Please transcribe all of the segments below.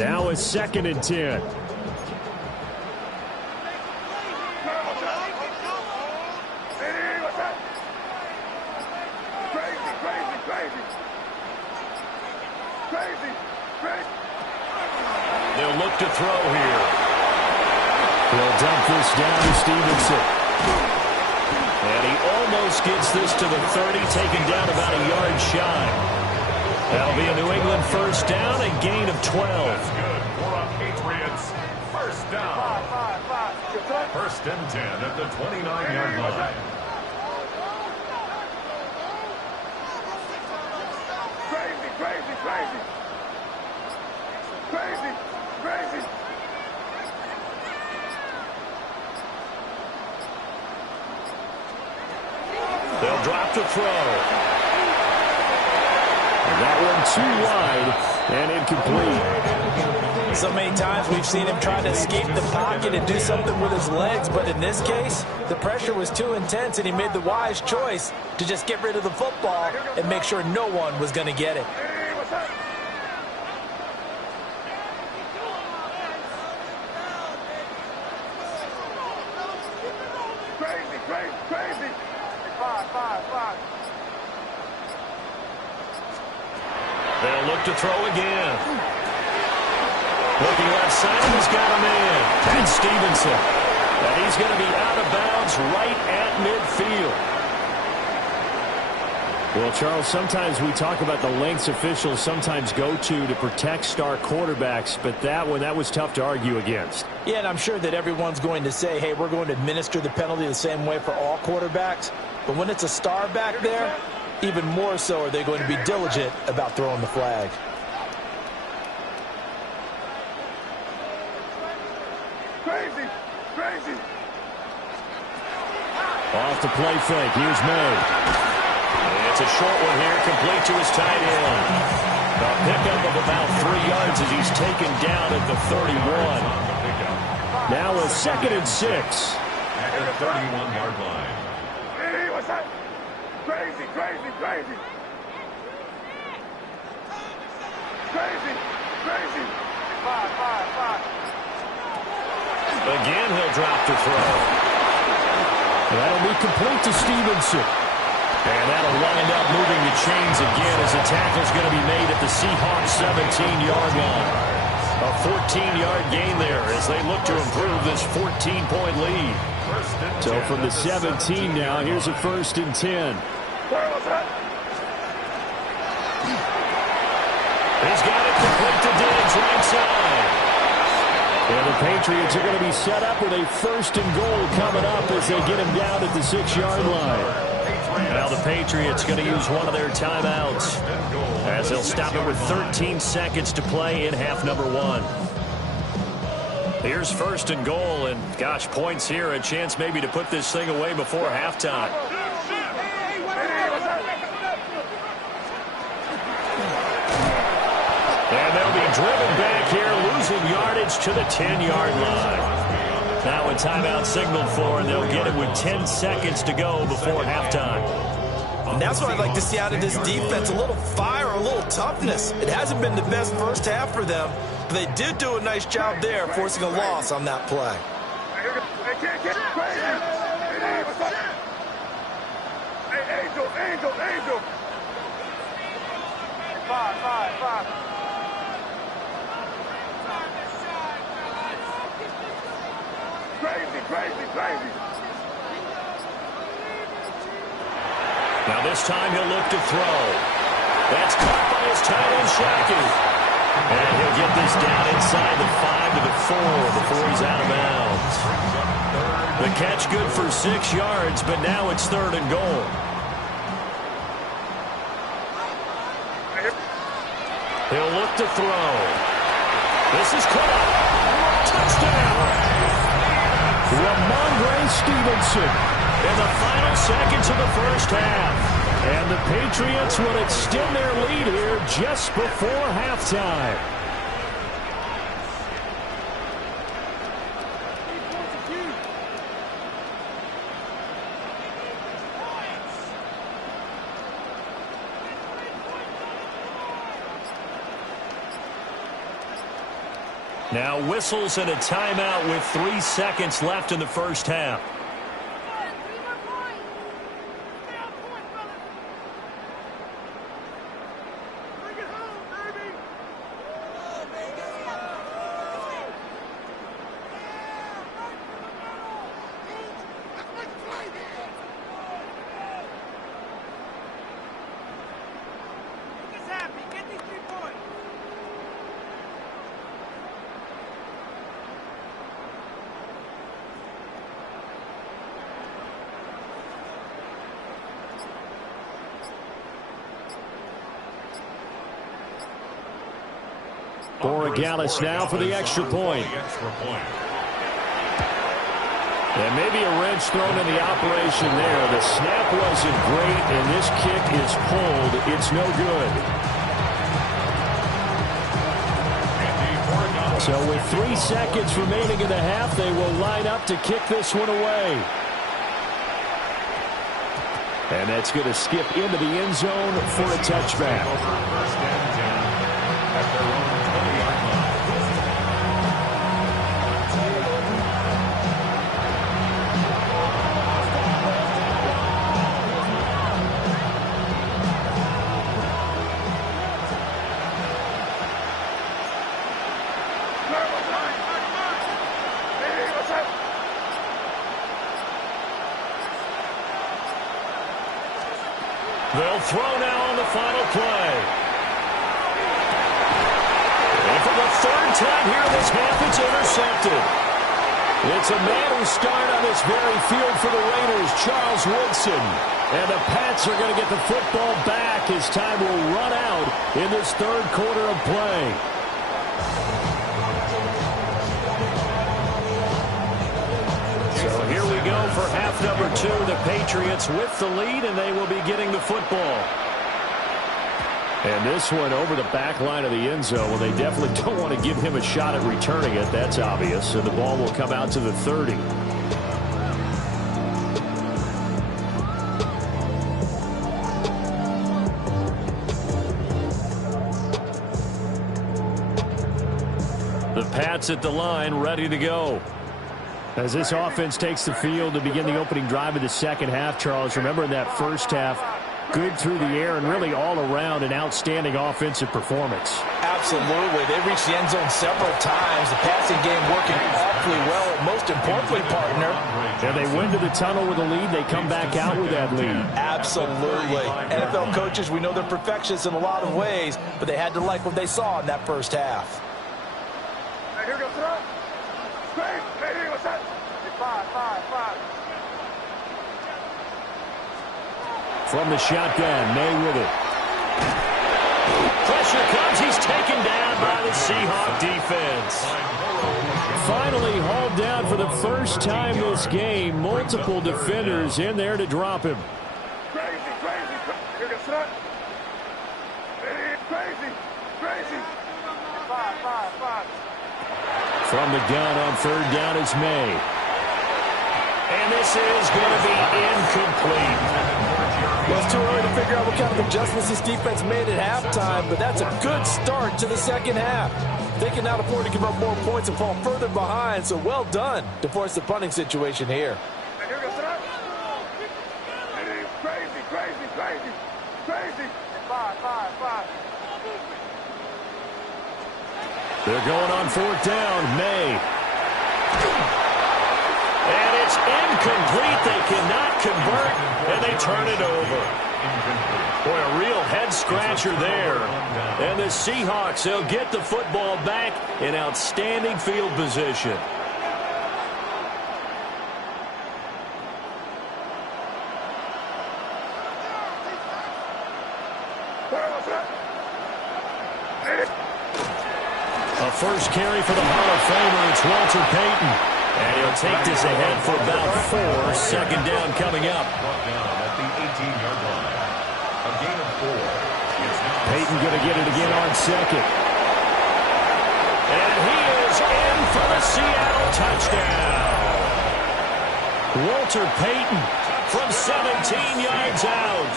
Now a 2nd and 10. They'll look to throw here. They'll dump this down to Stevenson. And he almost gets this to the 30, taken down about a yard shy. That'll be a New England first down, a gain of 12. That's good for a Patriots first down. First and 10 at the 29-yard line. They'll drop to throw. And that one too wide and incomplete. So many times we've seen him try to escape the pocket and do something with his legs, but in this case, the pressure was too intense and he made the wise choice to just get rid of the football and make sure no one was going to get it. They'll look to throw again. Looking left side, he's got a man. That's Stevenson. And he's going to be out of bounds right at midfield. Well, Charles, sometimes we talk about the lengths officials sometimes go to protect star quarterbacks, but that one, that was tough to argue against. Yeah, and I'm sure that everyone's going to say, hey, we're going to administer the penalty the same way for all quarterbacks. But when it's a star back there, even more so are they going to be diligent about throwing the flag. Off the play fake. Here's May. It's a short one here, complete to his tight end. A pickup of about 3 yards as he's taken down at the 31. Now a 2nd and 6. At the 31-yard line. Hey, what's that? Crazy. Five. Again, he'll drop to throw. That'll be complete to Stevenson. And that'll wind up moving the chains again as the tackle's going to be made at the Seahawks 17-yard line. A 14-yard gain there as they look to improve this 14-point lead. So from the 17 now, here's a 1st and 10. He's got it complete to Diggs right side. And the Patriots are going to be set up with a 1st and goal coming up as they get him down at the 6-yard line. Now the Patriots going to use one of their timeouts as they'll stop it with 13 seconds to play in half number 1. Here's 1st and goal, and gosh, points here, a chance maybe to put this thing away before halftime. And they'll be driven back here, losing yardage to the 10-yard line. Now a timeout signaled for, and they'll get it with 10 seconds to go before halftime. And that's what I'd like to see out of this defense, a little fire, a little toughness. It hasn't been the best first half for them, but they did do a nice job there, forcing a loss on that play. Angel. Five. Crazy. Now this time he'll look to throw. That's caught by his tight end, Shockey. And he'll get this down inside the 5 to the 4 before he's out of bounds. The catch good for 6 yards, but now it's 3rd and goal. He'll look to throw. This is caught. Touchdown. Ramondre Stevenson in the final seconds of the first half. And the Patriots will extend their lead here just before halftime. Now whistles and a timeout with 3 seconds left in the first half. Borregales now for the extra point. And maybe a wrench thrown in the operation there. The snap wasn't great, and this kick is pulled. It's no good. So with 3 seconds remaining in the half, they will line up to kick this one away. And that's going to skip into the end zone for a touchback. First and 10 at their own 20-yard line. They'll throw now on the final play. And for the third time here in this half, it's intercepted. It's a man who started on this very field for the Raiders, Charles Woodson. And the Pats are going to get the football back as time will run out in this third quarter of play. So here we go for half number 2. The Patriots with the lead, and they will be getting the football. And this one over the back line of the end zone. Well, they definitely don't want to give him a shot at returning it. That's obvious. So the ball will come out to the 30. The Pats at the line, ready to go. As this offense takes the field to begin the opening drive of the second half, Charles, remember in that first half, good through the air and really all around an outstanding offensive performance. Absolutely. They reached the end zone several times. The passing game working awfully well. And most importantly, partner. And they went to the tunnel with a lead. They come back out with that lead. Absolutely. NFL coaches, we know they're perfectionists in a lot of ways, but they had to like what they saw in that first half. Here goes throw. Straight. Hey, what's that? 5. From the shotgun, May with it. Pressure comes. He's taken down by the Seahawk defense. Finally hauled down for the first time this game. Multiple defenders in there to drop him. Crazy. Here goes throw. Crazy. 5. From the gun on third down is May. And this is going to be incomplete. Well, it's too early to figure out what kind of adjustments this defense made at halftime, but that's a good start to the second half. They can now afford to give up more points and fall further behind, so well done to force the punting situation here. Here goes throw. Crazy. 5. They're going on fourth down. May. And it's incomplete. They cannot convert, and they turn it over. Boy, a real head-scratcher there. And the Seahawks, they'll get the football back in outstanding field position. A first carry for the Hall of Famer. It's Walter Payton. And he'll take this ahead for about 4. Second down coming up. Brought down at the 18-yard line. A gain of 4. Payton going to get it again on second. And he is in for the Seattle touchdown. Walter Payton From 17 yards out.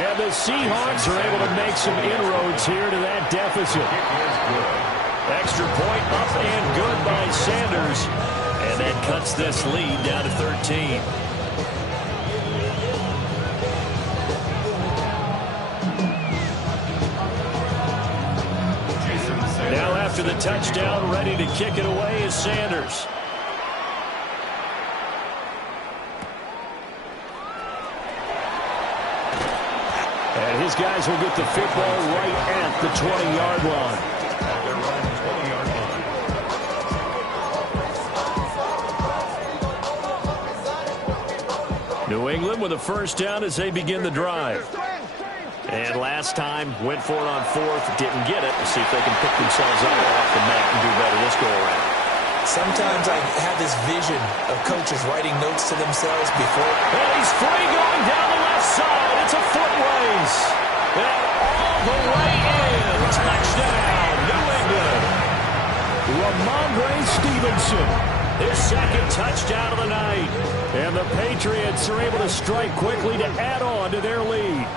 And the Seahawks are able to make some inroads here to that deficit. Kick is good. Extra point up and good by Sanders. And that cuts this lead down to 13. Now after the touchdown, ready to kick it away is Sanders. And his guys will get the football right at the 20-yard line. Their own 20-yard line. New England with a first down as they begin the drive. And last time, went for it on fourth, didn't get it. We'll see if they can pick themselves up off the mat and do better this go-around. Sometimes I have this vision of coaches writing notes to themselves before. And he's free going down the left side. It's a foot race. And all the way in. Touchdown, New England. Ramondre Stevenson. His second touchdown of the night. And the Patriots are able to strike quickly to add on to their lead.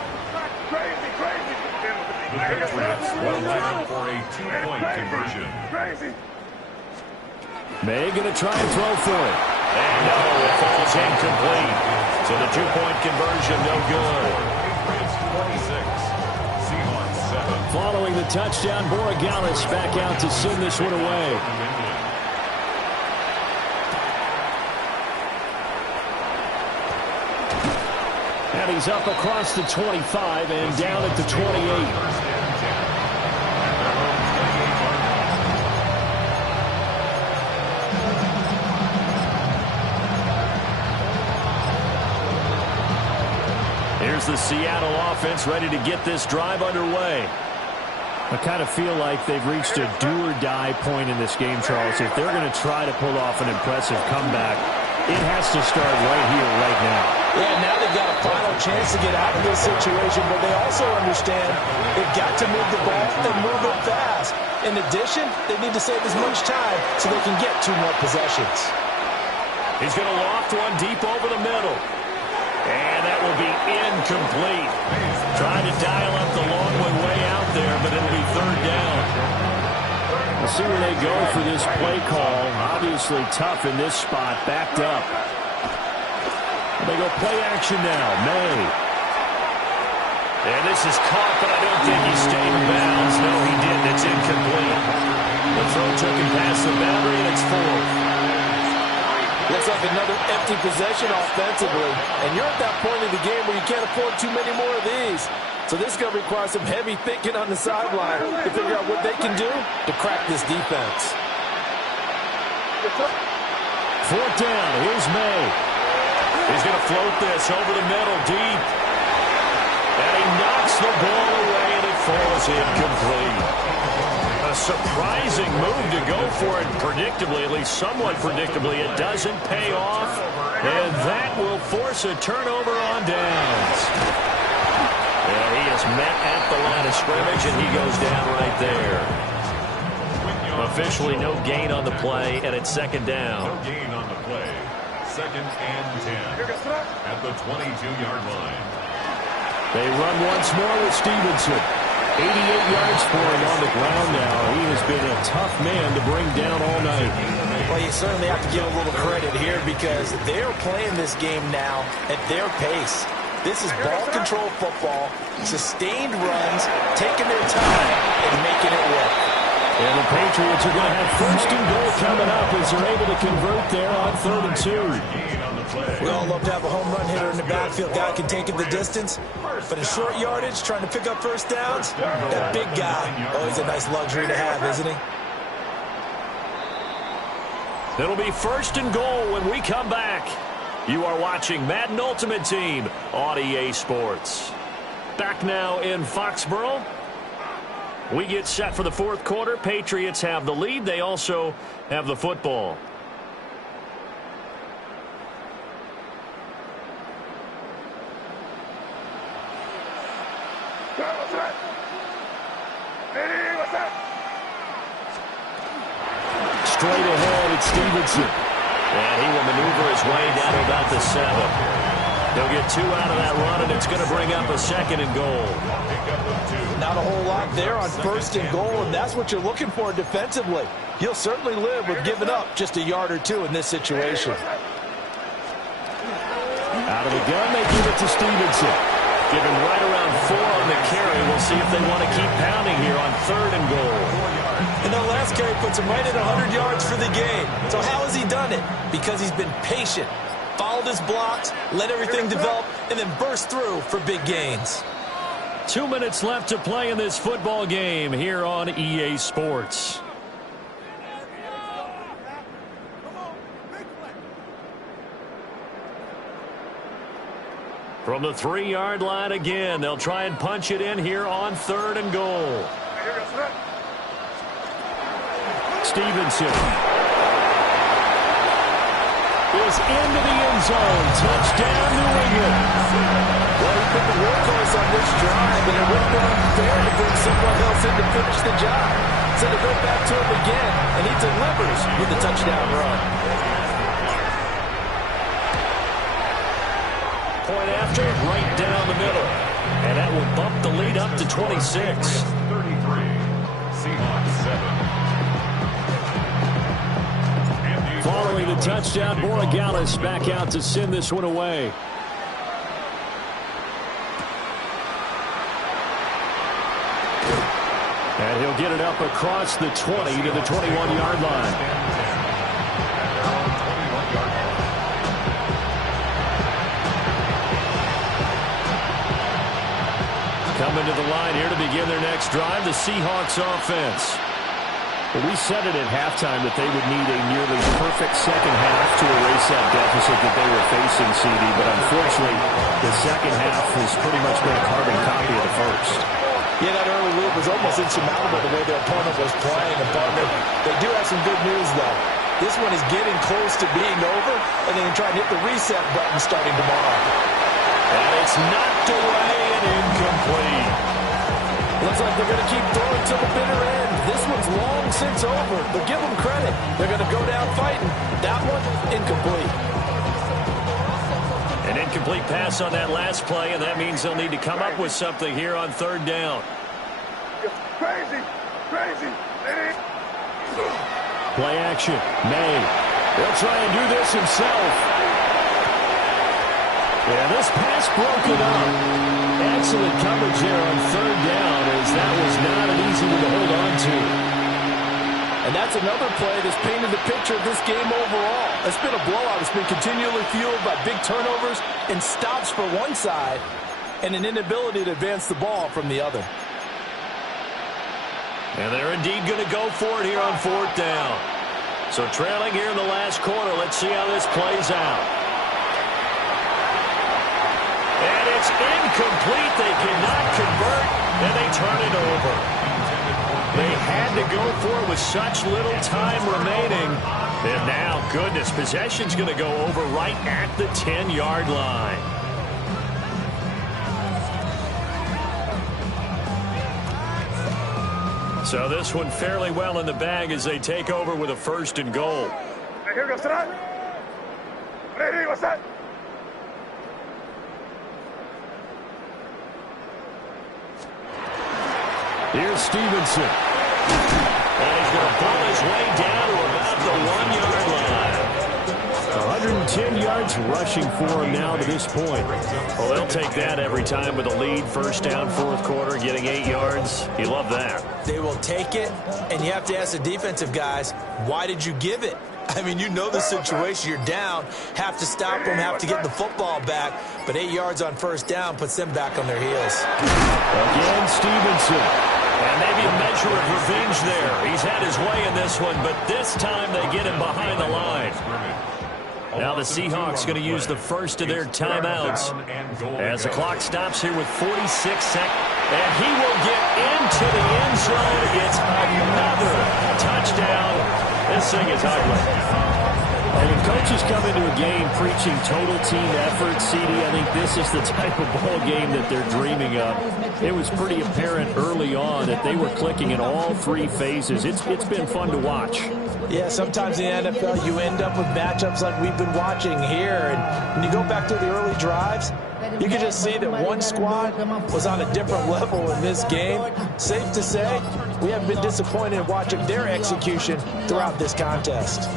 The Patriots will line for a two-point conversion. May going to try and throw for it. And no, it falls incomplete. So the two-point conversion, no good. Patriots 26, Seahawks 7. Following the touchdown, Borregales back out to send this one away. And he's up across the 25 and down at the 28. Here's the Seattle offense ready to get this drive underway. I kind of feel like they've reached a do-or-die point in this game, Charles. If they're going to try to pull off an impressive comeback, it has to start right here, right now. Yeah, now they've got a final chance to get out of this situation, but they also understand they've got to move the ball and move it fast. In addition, they need to save as much time so they can get 2 more possessions. He's going to loft one deep over the middle. And that will be incomplete. Trying to dial up the long one way out there, but it'll be third down. We'll see where they go for this play call. Obviously tough in this spot, backed up. They go play action now. May. And this is caught, but I don't think he stayed in bounds. No, he didn't. It's incomplete. The throw took him past the boundary, and it's 4th. Looks like another empty possession offensively. And you're at that point in the game where you can't afford too many more of these. So this is going to require some heavy thinking on the sideline to figure out what they can do to crack this defense. 4th down. Here's May. He's going to float this over the middle deep. And he knocks the ball away, and it falls incomplete. A surprising move to go for it predictably, at least somewhat predictably. It doesn't pay off, and that will force a turnover on downs. And he is met at the line of scrimmage, and he goes down right there. Officially no gain on the play, and it's 2nd down. No gain on the play. 2nd and 10 at the 22-yard line. They run once more with Stevenson. 88 yards for him on the ground now. He has been a tough man to bring down all night. Well, you certainly have to give a little credit here because they're playing this game now at their pace. This is ball control football, sustained runs, taking their time, and making it work. And the Patriots are going to have 1st and goal coming up as they're able to convert there on 3rd and 2. We all love to have a home run hitter in the backfield. Guy can take it the distance. But in short yardage, trying to pick up first downs, that big guy, always a nice luxury to have, isn't he? It'll be 1st and goal when we come back. You are watching Madden Ultimate Team on EA Sports. Back now in Foxborough. We get set for the 4th quarter. Patriots have the lead. They also have the football. Straight ahead, it's Stevenson. And he will maneuver his way down to about the 7. He'll get 2 out of that run, and it's going to bring up a 2nd and goal. Not a whole lot there on 1st and goal, and that's what you're looking for defensively. You'll certainly live with giving up just a yard or 2 in this situation. Out of the gun, they give it to Stevenson. Give him right around 4 on the carry. We'll see if they want to keep pounding here on 3rd and goal. And the last carry puts him right at 100 yards for the game. So how has he done it? Because he's been patient, followed his blocks, let everything develop, and then burst through for big gains. 2 minutes left to play in this football game here on EA Sports. From the 3-yard line again, they'll try and punch it in here on 3rd and goal. Stevenson is into the end zone. Touchdown, New England. Well, he put the workhorse on this drive, and it would have been unfair to bring someone else in to finish the job. So they go back to him again, and he delivers with a touchdown run. Point after, right down the middle. And that will bump the lead up to 26. 33. Seahawks 7. Following the touchdown, Borregales back out to send this one away. And he'll get it up across the 20 to the 21-yard line. Coming to the line here to begin their next drive, the Seahawks offense. Well, we said it at halftime that they would need a nearly perfect second half to erase that deficit that they were facing, CD, but unfortunately, the second half has pretty much been a carbon copy of the first. Yeah, that early lead was almost insurmountable the way their opponent was playing. And partner, they do have some good news, though. This one is getting close to being over, and they can try and hit the reset button starting tomorrow. And it's knocked away and incomplete. Looks like they're going to keep throwing to the bitter end. This one's long since over, but give them credit. They're going to go down fighting. That one, incomplete. An incomplete pass on that last play, and that means they'll need to come up with something here on 3rd down. Crazy. Play action. May. He'll try and do this himself. Yeah, this pass broken up. Excellent coverage there on 3rd down, as that was not an easy one to hold on to. And that's another play that's painted the picture of this game overall. It's been a blowout. It's been continually fueled by big turnovers and stops for one side and an inability to advance the ball from the other. And they're indeed going to go for it here on 4th down. So trailing here in the last quarter, let's see how this plays out. And it's incomplete. They cannot convert, and they turn it over. They had to go for it with such little time remaining. And now, goodness, possession's going to go over right at the 10-yard line. So this one fairly well in the bag as they take over with a 1st and goal. Here goes Ready, what's that? Here's Stevenson. And he's going to pull his way down to about the 1-yard line. 110 yards rushing for him now to this point. Well, they'll take that every time with a lead. 1st down, 4th quarter, getting 8 yards. You love that. They will take it, and you have to ask the defensive guys, why did you give it? I mean, you know the situation. You're down, have to stop them, have to get the football back. But 8 yards on 1st down puts them back on their heels. Again, Stevenson. And maybe a measure of revenge there. He's had his way in this one, but this time they get him behind the line. Now the Seahawks going to use the first of their timeouts as the clock stops here with 46 seconds. And he will get into the end zone. It's another touchdown. This thing is ugly. And when coaches come into a game preaching total team effort, CD, I think this is the type of ball game that they're dreaming of. It was pretty apparent early on that they were clicking in all three phases. It's been fun to watch. Yeah, sometimes in the NFL you end up with matchups like we've been watching here. And when you go back to the early drives, you can just see that one squad was on a different level in this game. Safe to say, we have been disappointed in watching their execution throughout this contest.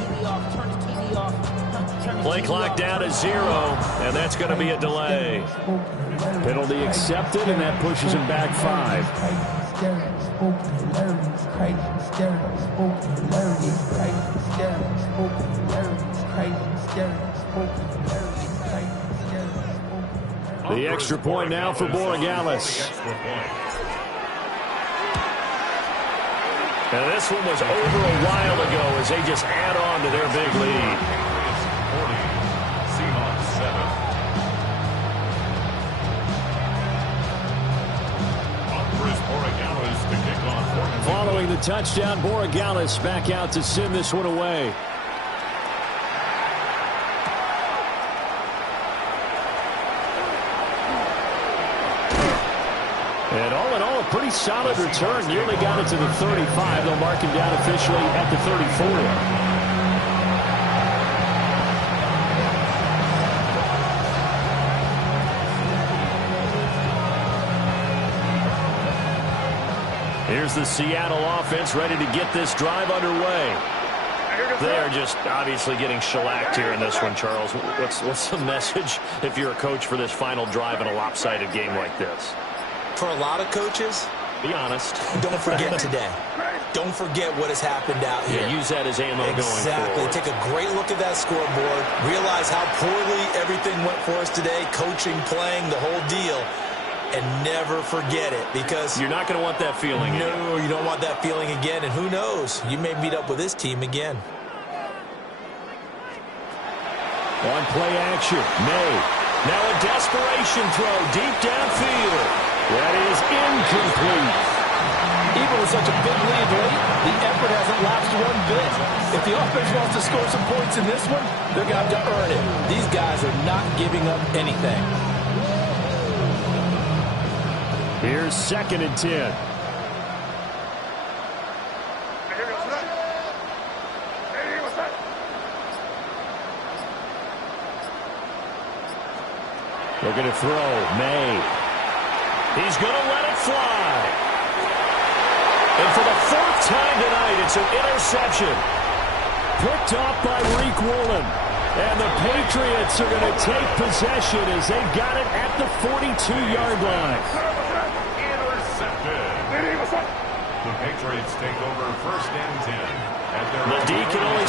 Play clock down to 0, and that's going to be a delay. Penalty accepted, and that pushes him back 5. The extra point now for Borregales. And this one was over a while ago as they just add on to their big lead. Following the touchdown, Borregales back out to send this one away. And all in all, a pretty solid return. Nearly got it to the 35. They'll mark him down officially at the 34. Here's the Seattle offense ready to get this drive underway. They are just obviously getting shellacked here in this one, Charles. What's the message if you're a coach for this final drive in a lopsided game like this? For a lot of coaches, be honest. Don't forget today. Don't forget what has happened out here. Yeah, use that as ammo going forward. Exactly. Take a great look at that scoreboard. Realize how poorly everything went for us today. Coaching, playing, the whole deal. And never forget it, because you're not going to want that feeling. No, you don't want that feeling again. And who knows? You may meet up with this team again. On play action, May. Now a desperation throw deep downfield. That is incomplete. Even with such a big lead late, the effort hasn't lapsed one bit. If the offense wants to score some points in this one, they're going to have to earn it. These guys are not giving up anything. Here's 2nd and 10. Looking to throw. May. He's going to let it fly. And for the 4th time tonight, it's an interception. Picked off by Reek Woolen. And the Patriots are going to take possession as they've got it at the 42-yard line. The Patriots take over 1st and 10. The D can only